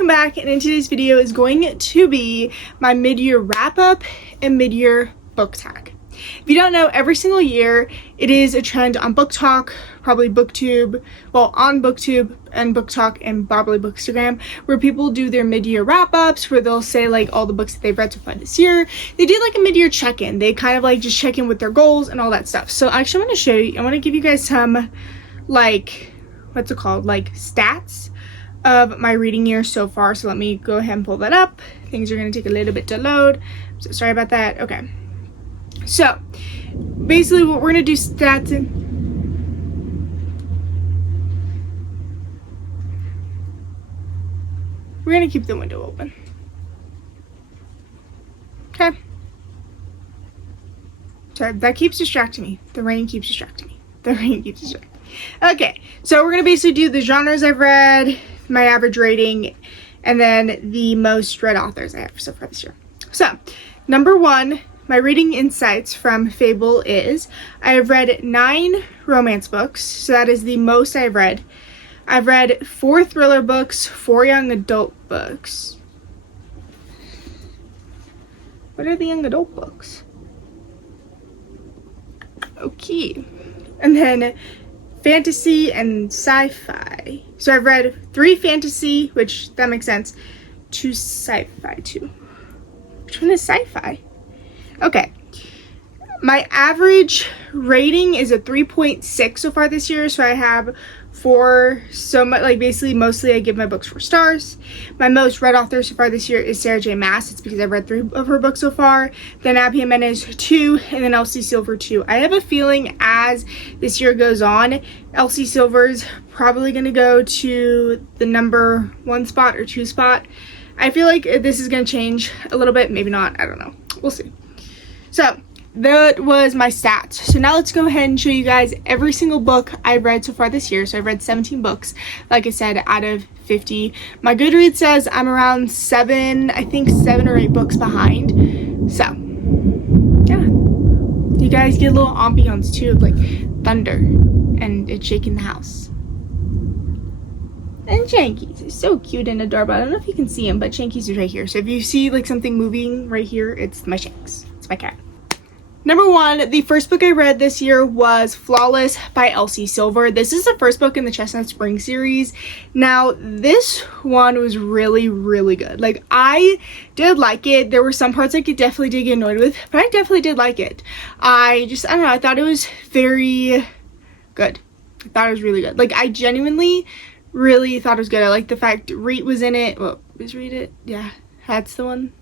welcome back, and in today's video is going to be my mid-year wrap-up and mid-year book tag. If you don't know, every single year it is a trend on Book Talk, probably BookTube, well, on BookTube and Book Talk and probably bookstgram, where people do their mid-year wrap-ups, where they'll say like all the books that they've read so far this year. They do like a mid-year check-in. They kind of like just check in with their goals and all that stuff. So actually I want to show you, I want to give you guys some like, what's it called, like stats of my reading year so far. So let me go ahead and pull that up. Things are going to take a little bit to load, so sorry about that. Okay, so basically what we're going to do stats in, we're going to keep the window open. Okay, sorry, that keeps distracting me. The rain keeps distracting me. Okay, so we're going to basically do the genres I've read, my average rating, and then the most read authors I have so far this year. So, number one, my reading insights from Fable is, I have read 9 romance books, so that is the most I've read. I've read 4 thriller books, 4 young adult books. What are the young adult books? Okay. And then fantasy and sci-fi. So I've read 3 fantasy, which that makes sense, 2 sci-fi too. Which one is sci-fi? Okay. My average rating is a 3.6 so far this year. So I have 4, so much, like basically mostly I give my books 4 stars. My most read author so far this year is Sarah J. Maas. It's because I've read 3 of her books so far. Then Abby Jimenez 2, and then Elsie Silver 2. I have a feeling as this year goes on, Elsie Silver's probably going to go to the number 1 spot or 2 spot. I feel like this is going to change a little bit. Maybe not. I don't know. We'll see. So that was my stats. So now let's go ahead and show you guys every single book I've read so far this year. So I've read 17 books, like I said, out of 50. My Goodreads says I'm around 7, I think 7 or 8 books behind. So yeah, you guys get a little ambiance too of like thunder and it shaking the house. And Shankies is so cute and adorable. I don't know if you can see him, but Shankies is right here. So if you see like something moving right here, it's my Shanks. It's my cat. Number 1, the first book I read this year was Flawless by Elsie Silver. This is the first book in the Chestnut Spring series. Now, this one was really, really good. Like, I did like it. There were some parts I definitely did get annoyed with, but I definitely did like it. I don't know, I thought it was very good. I thought it was really good. Like, I genuinely really thought it was good. I like the fact Reet was in it. Well, is Reet it? Yeah, that's the one.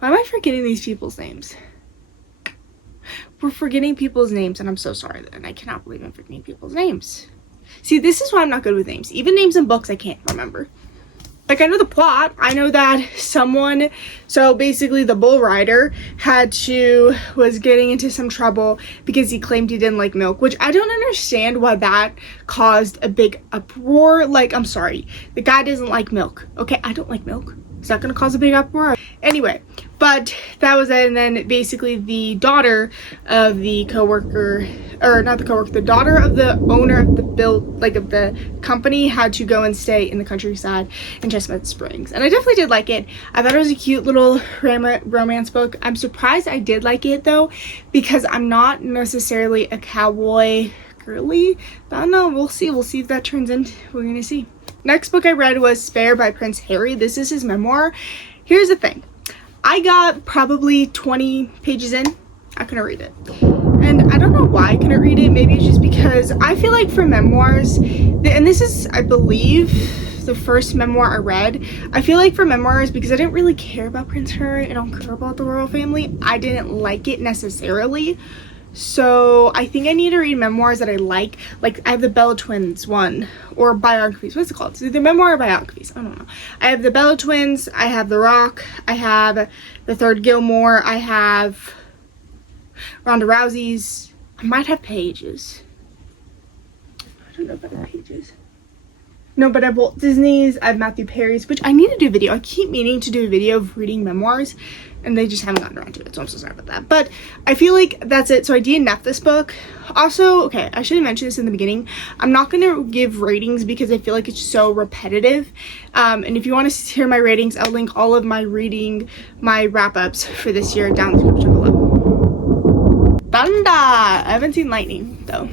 Why am I forgetting these people's names? We're forgetting people's names, and I'm so sorry, and I cannot believe I'm forgetting people's names. See, this is why I'm not good with names. Even names in books I can't remember. Like, I know the plot. I know that someone, so basically the bull rider was getting into some trouble because he claimed he didn't like milk, which I don't understand why that caused a big uproar. Like, I'm sorry, the guy doesn't like milk. Okay, I don't like milk. Is that gonna cause a big uproar? Anyway, but that was it. And then basically the daughter of the coworker, or not the coworker, the daughter of the owner of the company had to go and stay in the countryside in Chestnut Springs. And I definitely did like it. I thought it was a cute little romance book. I'm surprised I did like it though, because I'm not necessarily a cowboy girly. But I don't know, we'll see if that turns into, we're gonna see. Next book I read was Spare by Prince Harry. This is his memoir. Here's the thing. I got probably 20 pages in. I couldn't read it. And I don't know why I couldn't read it. Maybe it's just because I feel like for memoirs, and this is, I believe, the first memoir I read. I feel like for memoirs, because I didn't really care about Prince Harry, I don't care about the royal family, I didn't like it necessarily. So I think I need to read memoirs that I like I have the Bella Twins one, or biographies. What's it called? It's either memoir or biographies. I don't know. I have the Bella Twins. I have The Rock. I have The Third Gilmore. I have Ronda Rousey's. I might have Pages. I don't know if I have Pages. No, but I have Walt Disney's, I have Matthew Perry's, which I need to do a video. I keep meaning to do a video of reading memoirs, and they just haven't gotten around to it, so I'm so sorry about that. But I feel like that's it. So I DNF'd this book. Also, okay, I should have mentioned this in the beginning. I'm not going to give ratings because I feel like it's so repetitive. And if you want to hear my ratings, I'll link all of my wrap-ups for this year down in the description below. Thunder! I haven't seen lightning, though.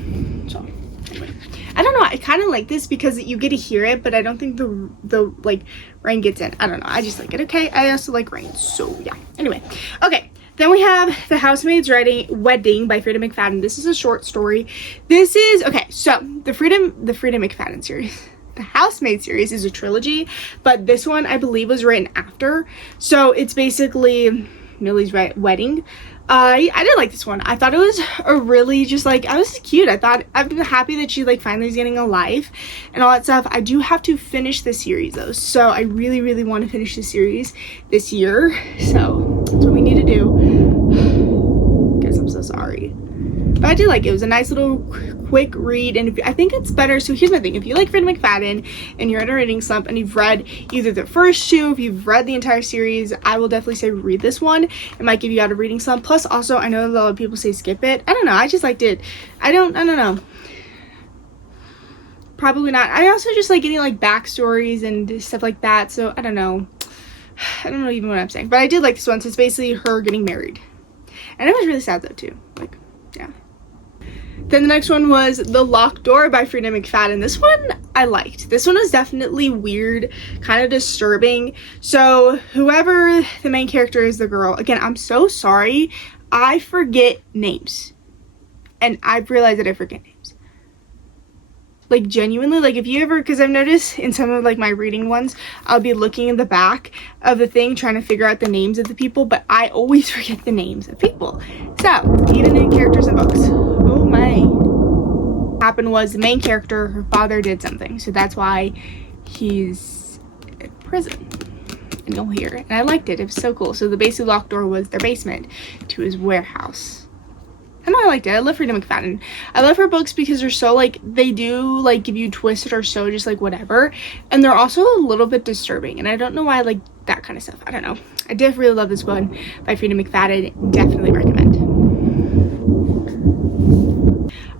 So, anyway. I don't know, I kind of like this because you get to hear it, but I don't think the like rain gets in. I don't know, I just like it. Okay, I also like rain, so yeah. Anyway, okay, then we have The Housemaid's Wedding by Frida McFadden. This is a short story. This is, okay, so the Frida McFadden series, the Housemaid series is a trilogy, but this one I believe was written after. So it's basically Millie's wedding. I did like this one. I thought it was a really just like, I was cute. I'm happy that she like finally is getting a life and all that stuff. I do have to finish the series though, so I really want to finish the series this year, so that's what we need to do. Guys, I'm so sorry, but I did like it. It was a nice little quick read, and I think it's better. So here's my thing: if you like Frida McFadden and you're in a reading slump and you've read either the first two, if you've read the entire series, I will definitely say read this one. It might give you out a reading slump. Plus, also, I know a lot of people say skip it. I don't know. I just liked it. I don't know. Probably not. I also just like getting like backstories and stuff like that. So I don't know. I don't know even what I'm saying. But I did like this one. So it's basically her getting married, and it was really sad though too. Like, yeah. Then the next one was The Locked Door by Frida McFadden. This one I liked. This one was definitely weird, kind of disturbing. So whoever the main character is, the girl, again, I'm so sorry. I forget names. And I've realized that I forget names. Like genuinely, like if you ever, because I've noticed in some of like my reading ones, I'll be looking in the back of the thing trying to figure out the names of the people, but I always forget the names of people. So even in characters and books. Oh my. What happened was the main character, her father did something, so that's why he's in prison. And you'll hear it. And I liked it. It was so cool. So the basic locked door was their basement to his warehouse. And I liked it. I love Frida McFadden. I love her books because they're so like, they do like give you twists that are so just like whatever, and they're also a little bit disturbing, and I don't know why I like that kind of stuff. I don't know. I did really love this one by Frida McFadden. Definitely recommend.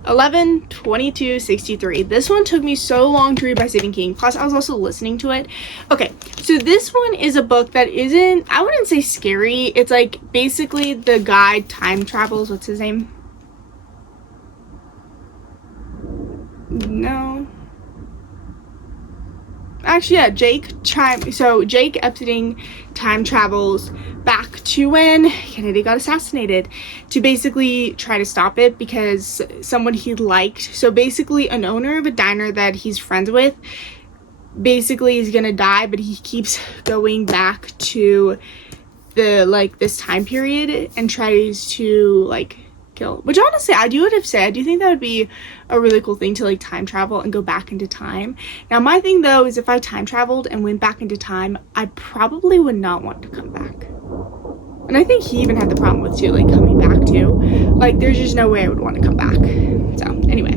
11/22/63. This one took me so long to read by Stephen King, plus I was also listening to it. Okay, so this one is a book that isn't, I wouldn't say scary. It's like basically the guy time travels. What's his name? No, actually, yeah, Jake Epstein time travels back to when Kennedy got assassinated to basically try to stop it because someone he liked, so basically an owner of a diner that he's friends with, basically is gonna die, but he keeps going back to the like this time period and tries to like kill, which honestly I do think that would be a really cool thing to like time travel and go back into time. Now my thing though is if I time traveled and went back into time, I probably would not want to come back. And I think he even had the problem with too, like coming back too. Like there's just no way I would want to come back. So anyway,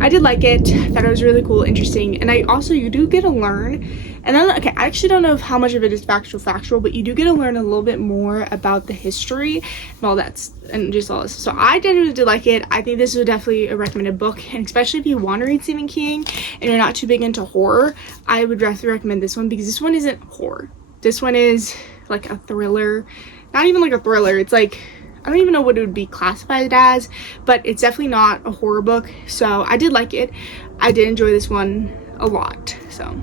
I did like it. I thought it was really cool, interesting, and you do get to learn. And then, okay, I actually don't know how much of it is factual, but you do get to learn a little bit more about the history and all that, and just all this. So I did like it. I think this is definitely a recommended book, and especially if you want to read Stephen King and you're not too big into horror, I would definitely recommend this one because this one isn't horror. This one is like a thriller. Not even like a thriller. It's like, I don't even know what it would be classified as, but it's definitely not a horror book. So I did like it. I did enjoy this one a lot. So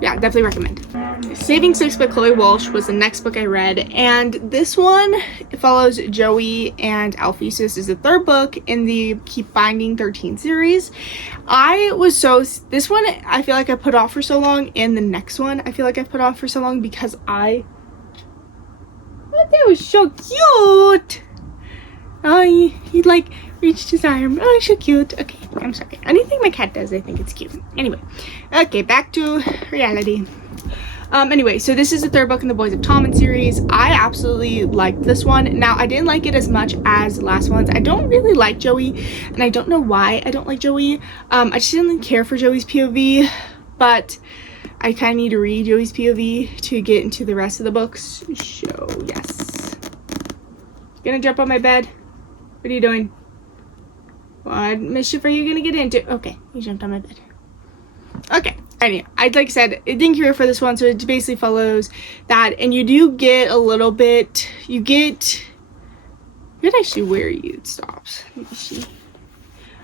yeah, definitely recommend. Saving Six by Chloe Walsh was the next book I read, and this one follows Joey and Alfie. So this is the third book in the Keep Finding 13 series. This one I feel like I put off for so long, and the next one I feel like I put off for so long because that was so cute. Oh, he like reached his arm. Oh, so cute. Okay, I'm sorry. Anything my cat does, I think it's cute. Anyway, okay, back to reality. Anyway, so this is the third book in the Boys of Tommen series. I absolutely liked this one. Now, I didn't like it as much as the last ones. I don't really like Joey, and I don't know why I don't like Joey. I just didn't care for Joey's POV. but I kind of need to read Joey's POV to get into the rest of the books. So yes. Gonna jump on my bed? What are you doing? What mischief are you gonna get into? Okay, you jumped on my bed. Okay, anyway, like I said, I didn't care for this one, so it basically follows that, and you do get a little bit, you get actually where you stops. Let me see.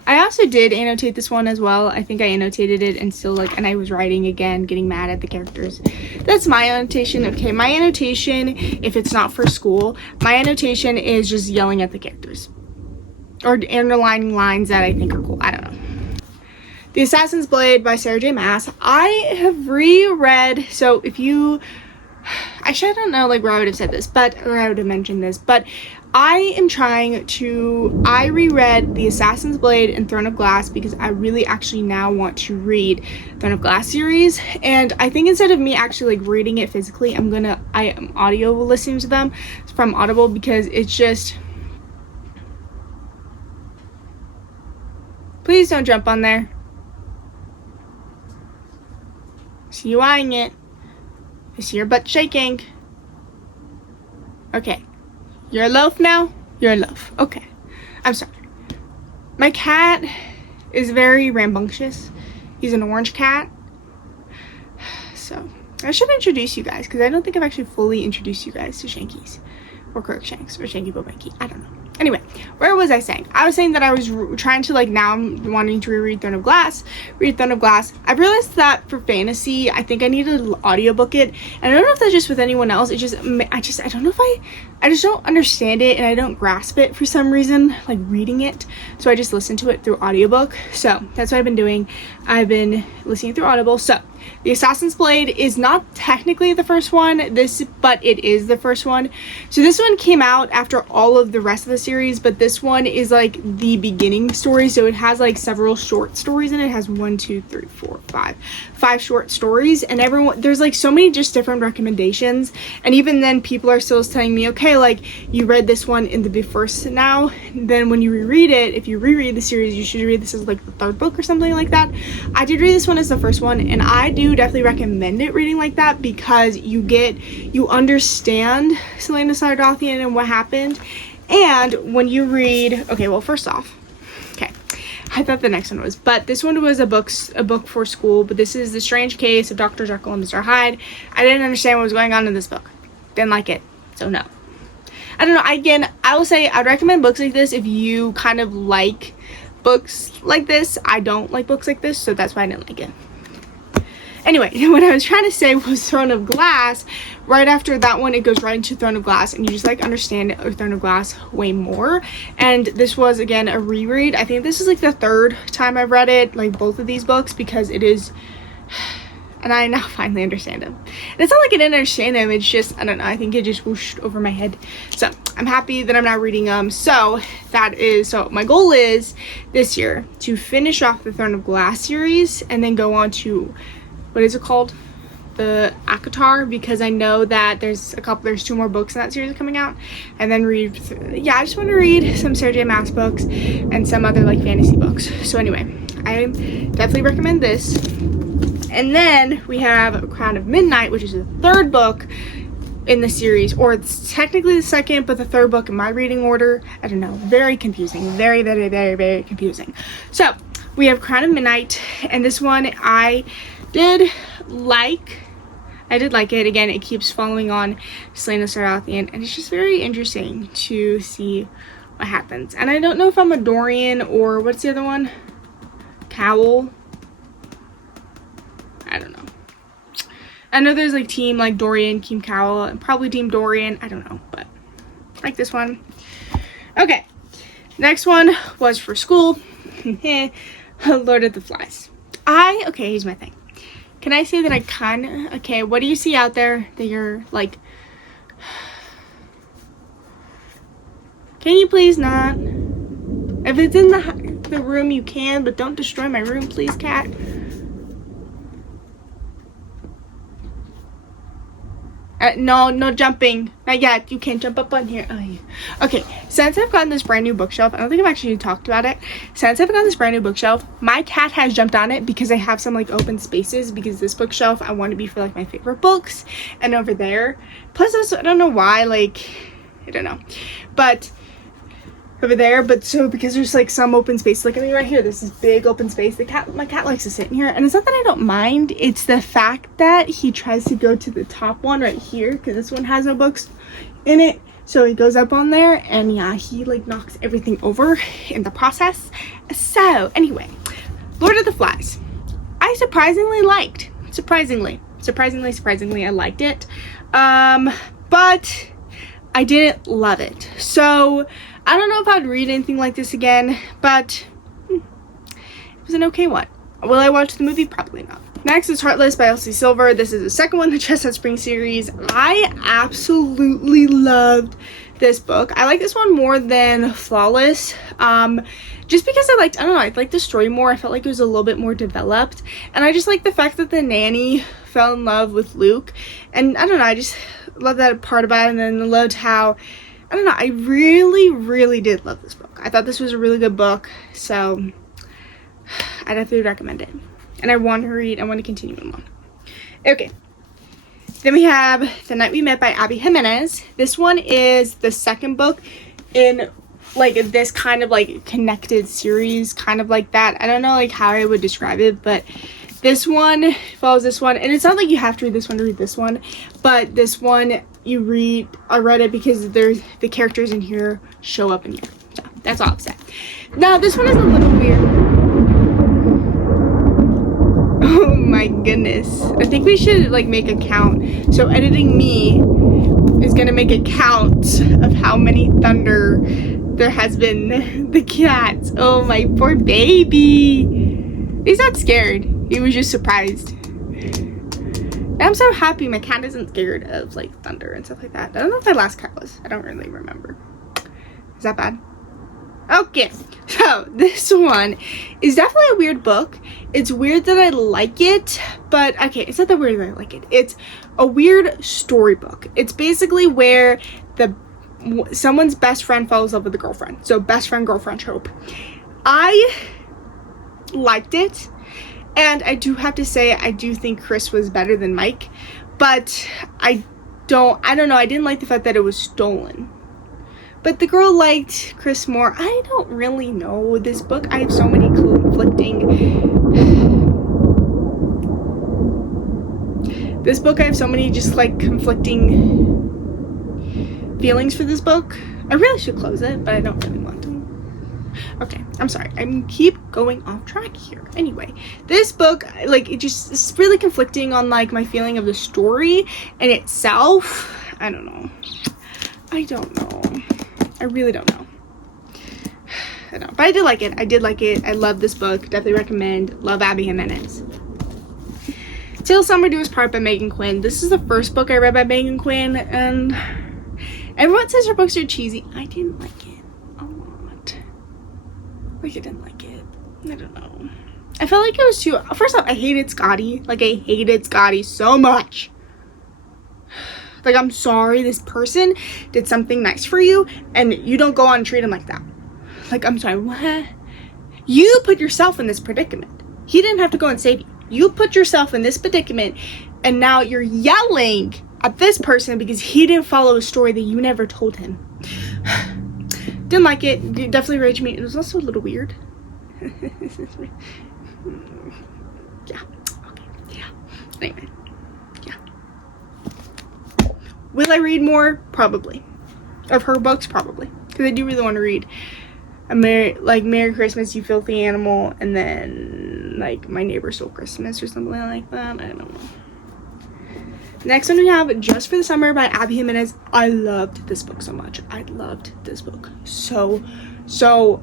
I also did annotate this one as well. I think I annotated it and still and I was writing again, getting mad at the characters. That's my annotation. Okay, my annotation, if it's not for school, my annotation is just yelling at the characters. Or underlining lines that I think are cool. I don't know. The Assassin's Blade by Sarah J. Maas. I have reread, so if you, actually I don't know where I would have said this, or I would have mentioned this, but I reread The Assassin's Blade and Throne of Glass because I really actually now want to read Throne of Glass series, and I think instead of me actually reading it physically, I am audio listening to them from Audible because it's just, please don't jump on there. See you eyeing it. I see your butt shaking. Okay. You're a loaf now? You're a loaf. Okay. I'm sorry. My cat is very rambunctious. He's an orange cat. So, I should introduce you guys because I don't think I've actually fully introduced you guys to Shankies. Or Crookshanks. Or Shanky Bobanky. I don't know. Anyway, where was I saying? I was saying that I was trying to now I'm wanting to reread Throne of Glass. Read Throne of Glass. I've realized that for fantasy, I think I need to audiobook it. And I don't know if that's just with anyone else. I don't know if I just don't understand it and I don't grasp it for some reason, reading it. So I just listen to it through audiobook. So that's what I've been doing. I've been listening through Audible. So The Assassin's Blade is not technically the first one, but it is the first one. So this one came out after all of the rest of the series, but this one is the beginning story. So it has several short stories in it. It has 5 short stories, and there's so many just different recommendations. And even then, people are still telling me, okay, you read this one in the first now, then when you reread it, if you reread the series, you should read this as the third book or something like that. I did read this one as the first one, and I do definitely recommend it reading like that because you understand Selena Sardathian and what happened. And when you read, okay, well, first off, okay, I thought the next one was, but this one was a book for school, but this is The Strange Case of Dr. Jekyll and Mr. Hyde. I didn't understand what was going on in this book. Didn't like it, so no. I don't know, again, I will say I'd recommend books like this if you kind of like books like this. I don't like books like this, so that's why I didn't like it. Anyway, what I was trying to say was Throne of Glass. Right after that one, it goes right into Throne of Glass, and you just understand Throne of Glass way more. And this was, again, a reread. I think this is the third time I've read it, both of these books, because it is, and I now finally understand them. And it's not I didn't understand them, it's just, I don't know, I think it just whooshed over my head. So I'm happy that I'm now reading them. So my goal is this year to finish off the Throne of Glass series and then go on to, what is it called? The ACOTAR, because I know that there's 2 more books in that series coming out, and then I just want to read some Sarah J. Maas books and some other fantasy books. So anyway, I definitely recommend this. And then we have Crown of Midnight, which is the third book in the series, or it's technically the second, but the third book in my reading order. I don't know, very confusing, very, very, very, very confusing. So we have Crown of Midnight, and this one I did like it. Again, it keeps following on Selena Sardathian, and it's just very interesting to see what happens. And I don't know if I'm a Dorian or what's the other one? Cowell. I don't know. I know there's team Dorian, Team Cowell, and probably Team Dorian. I don't know, but I like this one. Okay, next one was for school. Lord of the Flies. Okay, here's my thing. Can I say that I okay, what do you see out there that you're can you please not? If it's in the room, you can, but don't destroy my room, please, cat. No jumping. Not yet. You can't jump up on here. Oh, yeah. Okay, since I've gotten this brand new bookshelf, I don't think I've actually talked about it. Since I've gotten this brand new bookshelf, my cat has jumped on it because I have some like open spaces, because this bookshelf I want to be for like my favorite books, and over there. Plus also, I don't know why, like, I don't know. But over there, but so because there's like some open space, like I mean right here, this is big open space. My cat likes to sit in here, and it's not that I don't mind, it's the fact that he tries to go to the top one right here, because this one has no books in it, so he goes up on there, and yeah, he like knocks everything over in the process. So anyway, Lord of the Flies, I surprisingly liked. Surprisingly I liked it, but I didn't love it. So I don't know if I'd read anything like this again, but it was an okay one. Will I watch the movie? Probably not. Next is Heartless by Elsie Silver. This is the second one in the Chestnut Spring series. I absolutely loved this book. I like this one more than Flawless, just because I liked the story more. I felt like it was a little bit more developed, and I just like the fact that the nanny fell in love with Luke, and I don't know, I just love that part about it. And then I loved how, I don't know, I really did love this book. I thought this was a really good book, so I definitely recommend it. And I want to continue them on. Okay. Then we have The Night We Met by Abby Jimenez. This one is the second book in like this kind of like connected series, kind of like that. I don't know like how I would describe it, but this one follows this one, and it's not like you have to read this one to read this one, but this one I read it because the characters in here show up in here. So that's all I'll say. Now this one is a little weird. Oh my goodness. I think we should like make a count. So editing me is gonna make a count of how many thunder there has been. The cats. Oh my poor baby. He's not scared. He was just surprised. I'm so happy my cat isn't scared of like thunder and stuff like that. I don't know if my last cat was. I don't really remember. Is that bad? Okay, so this one is definitely a weird book. It's weird that I like it, but okay, it's not that weird that I like it. It's a weird storybook. It's basically where someone's best friend falls in love with a girlfriend. So best friend girlfriend trope. I liked it. And I do have to say, I do think Chris was better than Mike, but I don't know, I didn't like the fact that it was stolen. But the girl liked Chris more. I don't really know this book. I have so many conflicting... This book, I have so many just like conflicting feelings for this book. I really should close it, but I don't really want to. Okay, I'm sorry. I keep going off track here. Anyway, this book, like, it's really conflicting on, like, my feeling of the story in itself. I don't know. I really don't know. I don't know. But I did like it. I love this book. Definitely recommend. Love Abby Jimenez. Till Summer Do Us Part by Megan Quinn. This is the first book I read by Megan Quinn, and everyone says her books are cheesy. I didn't like it. Like, I didn't like it. I don't know. I felt like it was too... First off, I hated Scotty. Like, I hated Scotty so much. Like, I'm sorry, this person did something nice for you, and you don't go on and treat him like that. Like, I'm sorry, what? You put yourself in this predicament. He didn't have to go and save you. You put yourself in this predicament, and now you're yelling at this person because he didn't follow a story that you never told him. Didn't like it. Definitely rage me. It was also a little weird. Yeah. Okay. Yeah. Anyway. Yeah. Will I read more? Probably. Of her books? Probably. Because I do really want to read Merry Christmas, You Filthy Animal, and then like My Neighbor Stole Christmas or something like that. I don't know. Next one we have Just for the Summer by Abby Jimenez. I loved this book so much. I loved this book so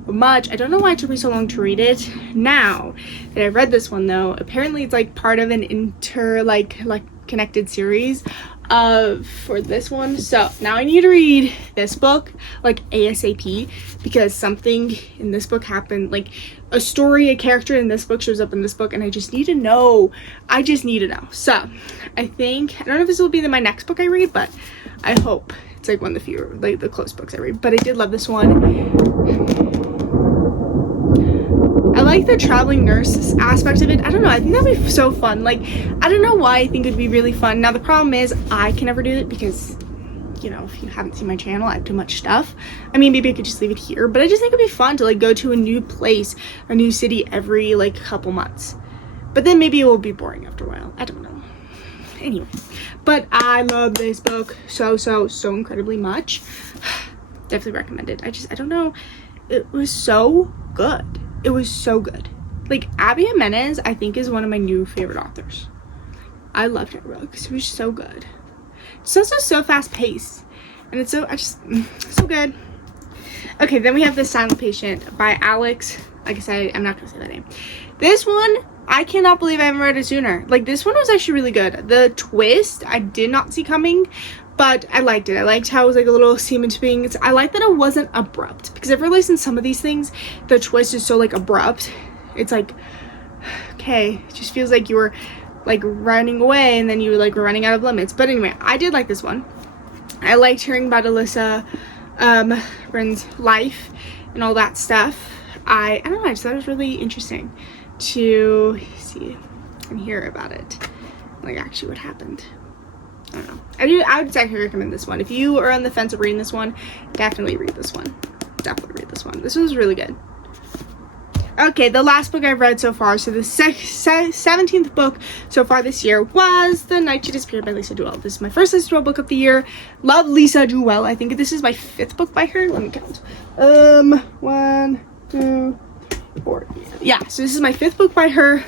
much. I don't know why it took me so long to read it. Now that I've read this one though, apparently it's like part of an connected series. for this one. So now I need to read this book like ASAP, because something in this book happened, like a story, a character in this book shows up in this book, and I just need to know. So I think, I don't know if this will be my next book I read, but I hope it's like one of the few, like the close books I read. But I did love this one. I like the traveling nurse aspect of it. I don't know, I think that'd be so fun. Like, I don't know why I think it'd be really fun. Now the problem is I can never do it because, you know, if you haven't seen my channel, I have too much stuff. I mean, maybe I could just leave it here, but I just think it'd be fun to like go to a new place, a new city every like couple months. But then maybe it will be boring after a while. I don't know. Anyway, but I love this book so incredibly much. Definitely recommend it. I don't know, it was so good. It was so good. Like, Abby Jimenez, I think, is one of my new favorite authors. I loved her books. It was so good. It's also so fast paced, and it's so so good. Okay, then we have The Silent Patient by Alex. Like I said, I'm not gonna say that name. This one, I cannot believe I haven't read it sooner. Like, this one was actually really good. The twist I did not see coming, but I liked it. I liked how it was like a little semen swing. I like that it wasn't abrupt, because I've realized in some of these things the twist is so like abrupt. It's like, okay, it just feels like you were like running away and then you were like running out of limits. But anyway, I did like this one. I liked hearing about Alyssa Bryn's life and all that stuff. I don't know, I just thought it was really interesting to see and hear about it, like actually what happened. I don't know. I would definitely recommend this one. If you are on the fence of reading this one, definitely read this one. Definitely read this one. This one's really good. Okay, the last book I've read so far, so the 17th book so far this year was The Night She Disappeared by Lisa Jewell. This is my first Lisa Jewell book of the year. Love Lisa Jewell. I think this is my 5th book by her. Let me count. 1, 2, 4. Yeah, so this is my 5th book by her.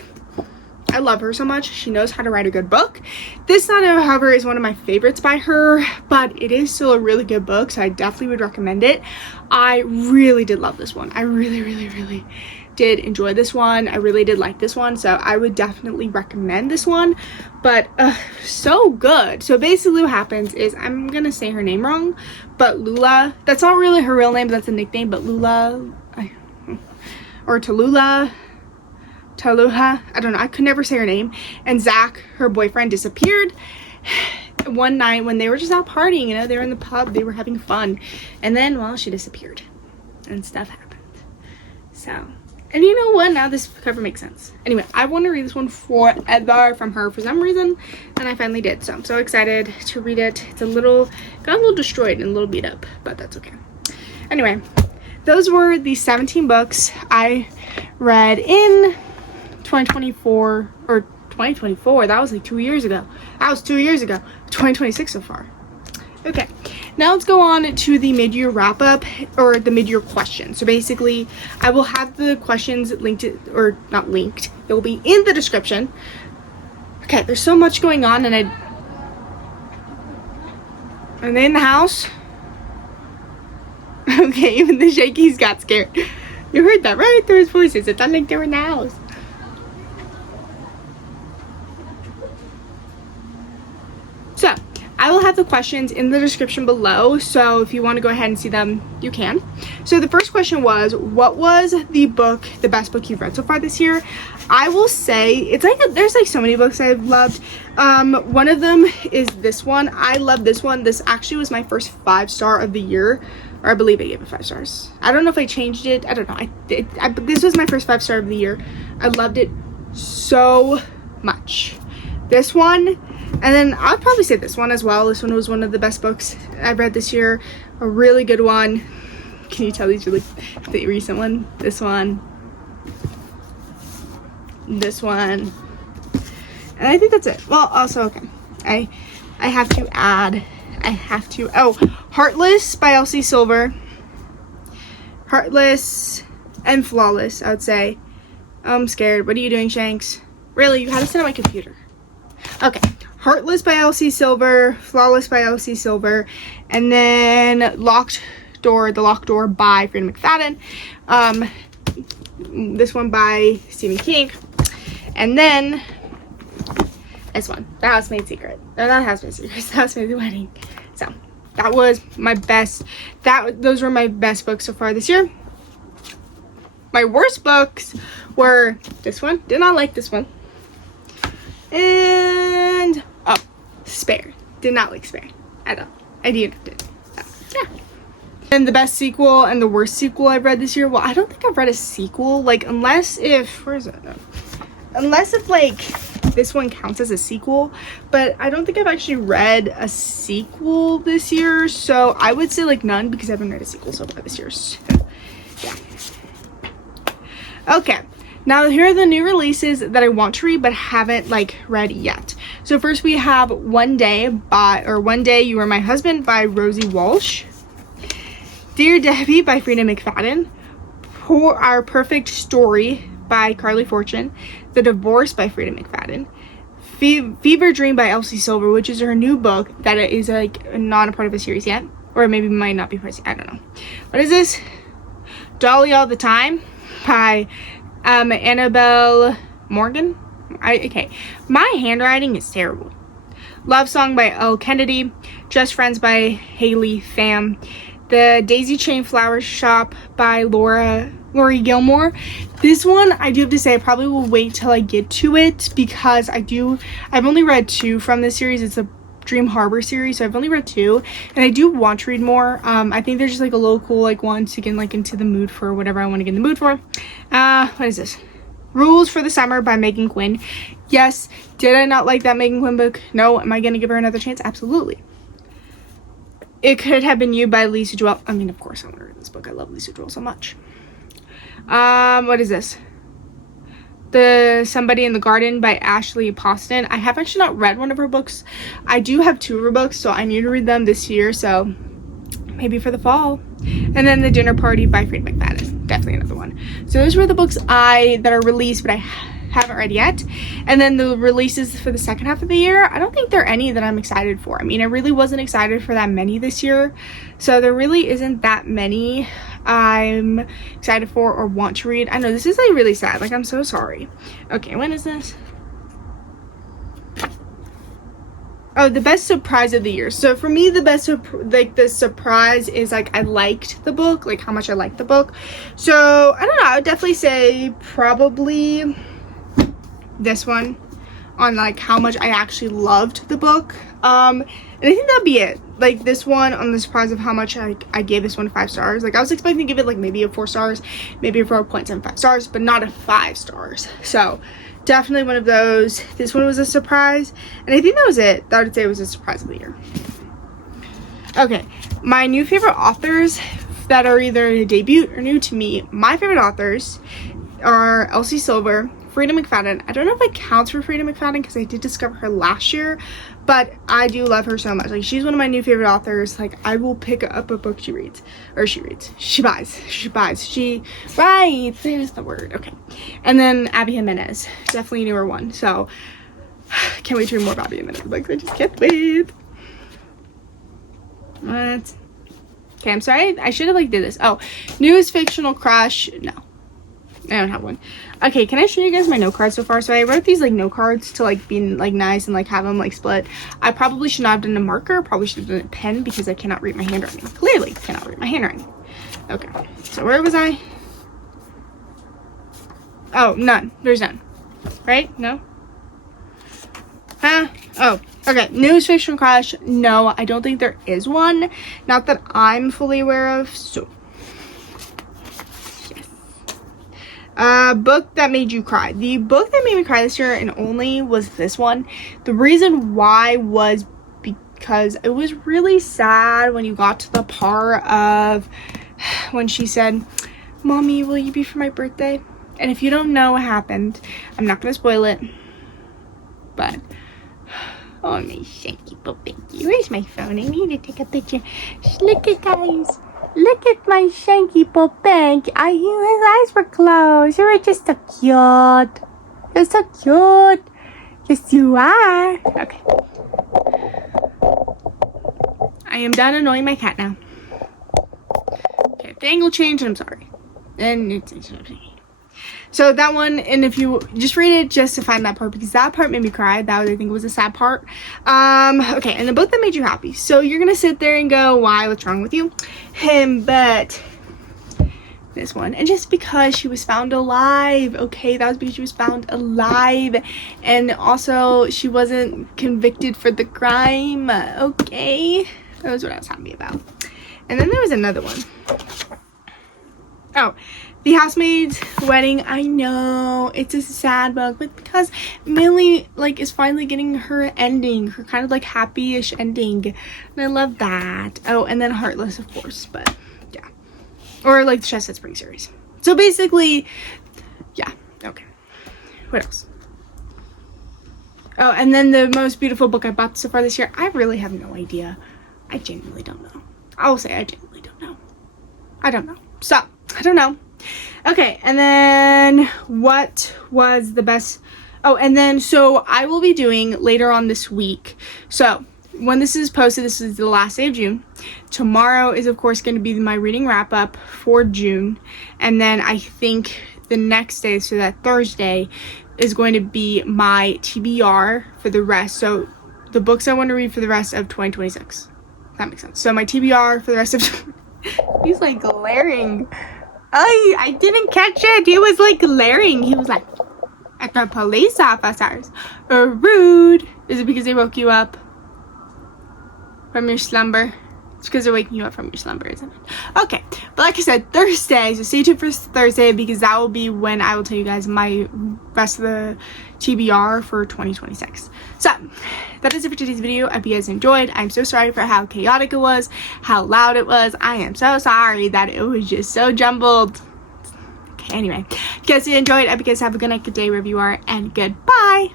I love her so much. She knows how to write a good book. This not, however, is one of my favorites by her, but it is still a really good book, so I definitely would recommend it. I really did love this one. I really did enjoy this one. I really did like this one, so I would definitely recommend this one. But so good. So basically what happens is, I'm gonna say her name wrong, but Lula, that's not really her real name, but that's a nickname. But Lula, or Tallulah, I don't know, I could never say her name, and Zach, her boyfriend, disappeared one night when they were just out partying, you know, they were in the pub, they were having fun, and then, well, she disappeared and stuff happened. So, and you know what, now this cover makes sense. Anyway, I want to read this one forever from her for some reason, and I finally did, so I'm so excited to read it. It's got a little destroyed and a little beat up, but that's okay. Anyway, those were the 17 books I read in 2024, or 2024, that was like 2 years ago. That was 2 years ago. 2026 so far. Okay, now let's go on to the mid-year wrap-up, or the mid-year question. So basically, I will have the questions linked, or not linked, it will be in the description. Okay, there's so much going on, and are they in the house? Okay, even the Shankies got scared. You heard that, right? There was voices. It sounded like they were in the house. So, I will have the questions in the description below, so if you want to go ahead and see them, you can. So the first question was, what was the best book you've read so far this year? I will say, it's like, there's like so many books I've loved. One of them is this one. I love this one. This actually was my first 5-star of the year, or I believe I gave it 5 stars. I don't know if I changed it. I don't know. This was my first 5-star of the year. I loved it so much. This one, and then I'll probably say this one as well. This one was one of the best books I've read this year. A really good one. Can you tell these are like the recent one? This one. This one. And I think that's it. Well, also, okay. I have to add, Heartless by Elsie Silver. Heartless and Flawless, I would say. I'm scared. What are you doing, Shanks? Really? You had to sit on my computer. Okay. Heartless by Elsie Silver, Flawless by Elsie Silver, and then The Locked Door by Freida McFadden. This one by Stephen King. And then This one, The Housemaid's Secret. No, not Housemaid's Secret, The Housemaid's Wedding. So that was my best. Those were my best books so far this year. My worst books were this one. Did not like this one. And Spare. Did not like Spare at all. I did. So, yeah. And the best sequel and the worst sequel I've read this year. Well, I don't think I've read a sequel. Like, unless if like this one counts as a sequel, but I don't think I've actually read a sequel this year. So I would say like none, because I haven't read a sequel so far this year. So, yeah. Okay. Now here are the new releases that I want to read but haven't like read yet. So first we have One Day You Were My Husband by Rosie Walsh. Dear Debbie by Frida McFadden. Our Perfect Story by Carly Fortune. The Divorce by Frida McFadden. Fever Dream by Elsie Silver, which is her new book that is like not a part of a series yet, or maybe might not be part of, I don't know. What is this? Dolly All the Time by Annabelle Morgan. Okay, my handwriting is terrible. Love Song by Elle Kennedy. Just Friends by Haley Pham. The Daisy Chain Flower Shop by Lori Gilmore. This one, I do have to say, I probably will wait till I get to it, because I've only read 2 from this series. It's a Dream Harbor series, so I've only read 2, and I do want to read more. I think they're just like a little cool like one to get like into the mood for whatever I want to get in the mood for. What is this? Rules for the Summer by Megan Quinn. Yes, did I not like that Megan Quinn book? No. Am I gonna give her another chance? Absolutely. It Could Have Been You by Lisa Joelle. I mean, of course I want to read this book. I love Lisa Joelle so much. What is this? The Somebody in the Garden by Ashley Poston. I have actually not read one of her books. I do have 2 of her books, so I need to read them this year, so maybe for the fall. And then The Dinner Party by Frida McFadden. Definitely another one. So those were the books that are released, but I haven't read yet. And then the releases for the second half of the year, I don't think there are any that I'm excited for. I mean, I really wasn't excited for that many this year, so there really isn't that many I'm excited for or want to read. I know this is like really sad, like I'm so sorry. Okay, when is this? Oh, the best surprise of the year. So for me, the best the surprise is like I liked the book, like how much I liked the book. So I don't know, I would definitely say probably this one, on like how much I actually loved the book. And I think that'd be it. Like this one on the surprise of how much I gave this one 5 stars. Like I was expecting to give it like maybe a 4 stars, maybe a 4.75 stars, but not a 5 stars. So definitely one of those. This one was a surprise, and I think that was it. I would say it was a surprise of the year. Okay, my new favorite authors that are either a debut or new to me. My favorite authors are Elsie Silver, Frida McFadden. I don't know if it counts for Frida McFadden because I did discover her last year, but I do love her so much. Like she's one of my new favorite authors. Like I will pick up a book she buys. She writes. There's the word. Okay. And then Abby Jimenez, definitely a newer one. So can't wait to read more about Abby Jimenez books. I just can't wait. What? Okay, I'm sorry. I should have like did this. Oh, newest fictional crush. No, I don't have one. Okay, can I show you guys my note cards so far? So I wrote these like note cards to like be like nice and like have them like split. I probably should not have done a marker. Probably should have done a pen because I cannot read my handwriting. Clearly cannot read my handwriting. Okay, so where was I? Oh, none. There's none. Right? No? Huh? Oh, okay. Newest fictional crush. No, I don't think there is one. Not that I'm fully aware of. So book that made you cry. The book that made me cry this year and only was this one. The reason why was because it was really sad when you got to the part of when she said, "Mommy, will you be for my birthday?" And if you don't know what happened, I'm not gonna spoil it, but oh my shanky puppy, where's my phone? I need to take a picture. Just look at guys. Look at my shanky puppy. His eyes were closed. You were just so cute. You're so cute. Yes, you are. Okay. I am done annoying my cat now. Okay, the angle changed, I'm sorry. And it's So that one, and if you just read it just to find that part, because that part made me cry. That was, I think, was a sad part. Okay, and the book that made you happy. So you're gonna sit there and go, why, what's wrong with you? But this one, and just because she was found alive. Okay, that was because she was found alive, and also she wasn't convicted for the crime. Okay, that was what I was happy about. And then there was another one. Oh, The Housemaid's Wedding. I know it's a sad book, but because Millie like is finally getting her ending, her kind of like happy-ish ending, and I love that. Oh, and then Heartless, of course, but yeah, or like the Chestnut Spring series. So basically, yeah. Okay, what else? Oh, and then the most beautiful book I bought so far this year. I really have no idea. I genuinely don't know. I will say I genuinely don't know. I don't know. So I don't know. Okay, and then what was the best? Oh, and then so I will be doing later on this week. So when this is posted, this is the last day of June. Tomorrow is of course going to be my reading wrap up for June, and then I think the next day, so that Thursday, is going to be my TBR for the rest. So the books I want to read for the rest of 2026. That makes sense. So my TBR for the rest of he's like glaring. I didn't catch it. He was like glaring. He was like, at the police officers are rude. Is it because they woke you up from your slumber? It's because they're waking you up from your slumber, isn't it? Okay, but like I said, Thursday, so stay tuned for Thursday, because that will be when I will tell you guys my rest of the TBR for 2026. So that is it for today's video. I hope you guys enjoyed. I'm so sorry for how chaotic it was, how loud it was. I am so sorry that it was just so jumbled. Okay, anyway, if you guys enjoyed, I hope you guys have a good night, good day, wherever you are, and goodbye.